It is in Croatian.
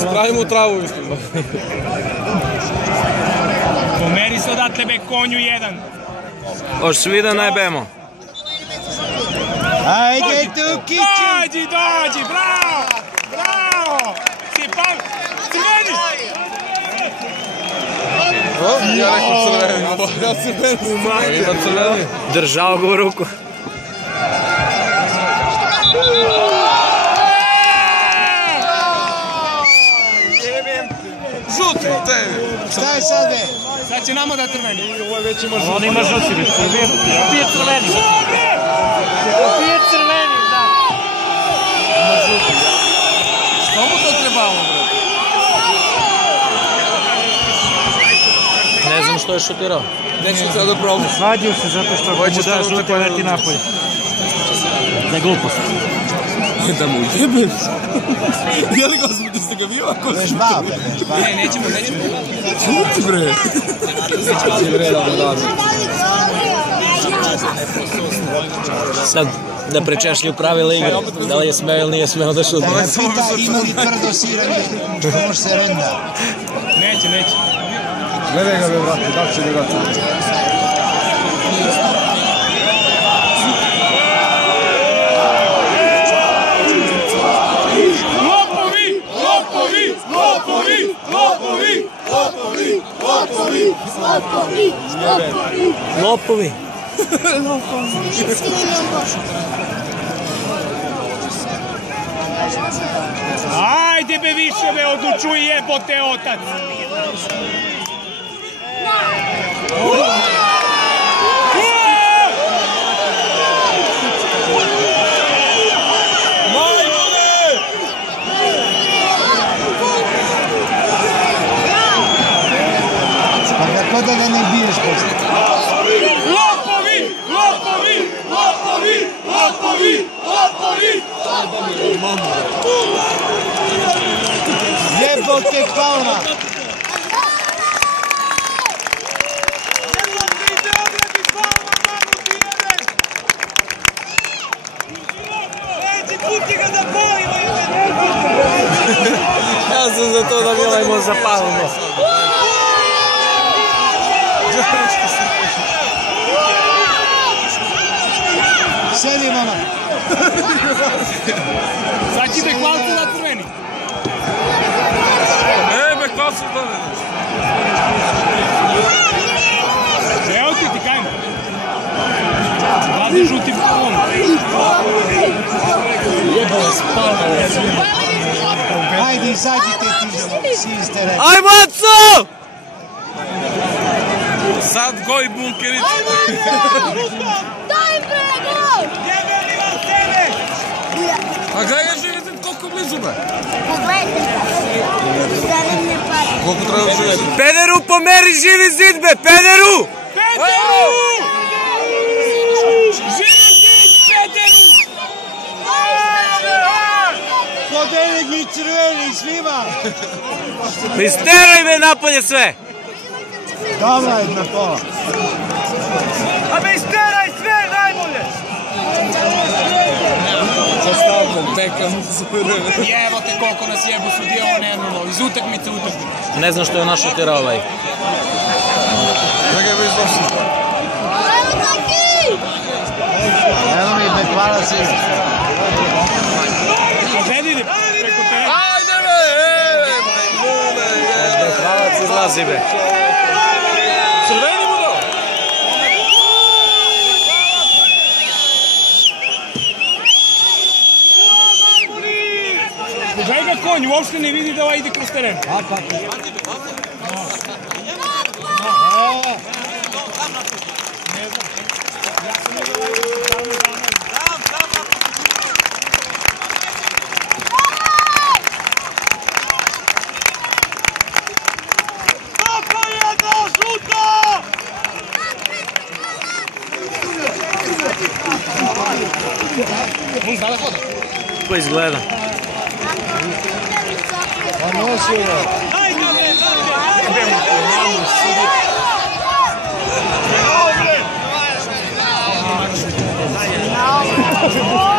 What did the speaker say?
Spravimo travu, mislim. Pomeri se odatle be konju jedan. Hoće svi da najbemo. Ajde tu kiću! Dođi, bravo! Bravo! Si pa... Crveni! Ja rekao crveni. Ja crveni. Držao ga u ruku. Žuti, tebi. Šta je sad be? Sad će nama da crveni. On ima žuti, opije crveni. Opije crveni, da. Što mu to trebalo, brate? Ne znam što je šutirao. Neću sad da probam. Svađio se zato što mu da žuti leti napolje. Za glupost. Da mu jebem. Je li gospod, ste ga bio ako? Veš babe, veš babe. Ne, nećemo. Čuti bre. Čuti bre, da mu dam. Sad da prečešlju pravila igre. Da li je smeo ili nije smeo da šuti. Pita ima li tvrdo siranje, što može se renda. Neće. Gledaj ga, brate, da će ga vrati. Lopovi. Ajde be više be, odlučuj jebote otac. Kako da ga ne biješ posle? Lopovi! Jebote klauna! Ja sam za to da Milajmo zapalimo. Sedi, mama! Sad će Bekvalcu da crveni. Bekvalcu da ne. Evo ti kajmo. Vlade žuti on. Jebala spavale. Ajde, izađite ti si iz terena. Aj, Maco! Sad goji bunkerić. Daj bre, gol! A gdje ga živite koliko blizu be? Pogledajte. Sada ne pada. Koliko treba živite? Pederu, pomeri živi zid be, Pederu! Pederu! Živi zid, Pederu! Podelik mi crveni svima! Isteraj me napolje sve! Dobra je na pola. A me isteraj sve najbolje! Zastavljam, tekam. Jevo te koliko nas jebu sudije, ovo nemamo. Iz utakmice. Ne znam što je naš šutirao ovaj. Da ga je već došli. Evo taki! Evo mi Bekvalac iz... Žedini, preko te. Ajde be! Bekvalac izlazi be. Crveni mu dao! Pogledaj ga konj, uopšte ne vidi da ovaj ide kroz teren. On zna da hoda. Ko izgleda? Pa nosio ga. Oh!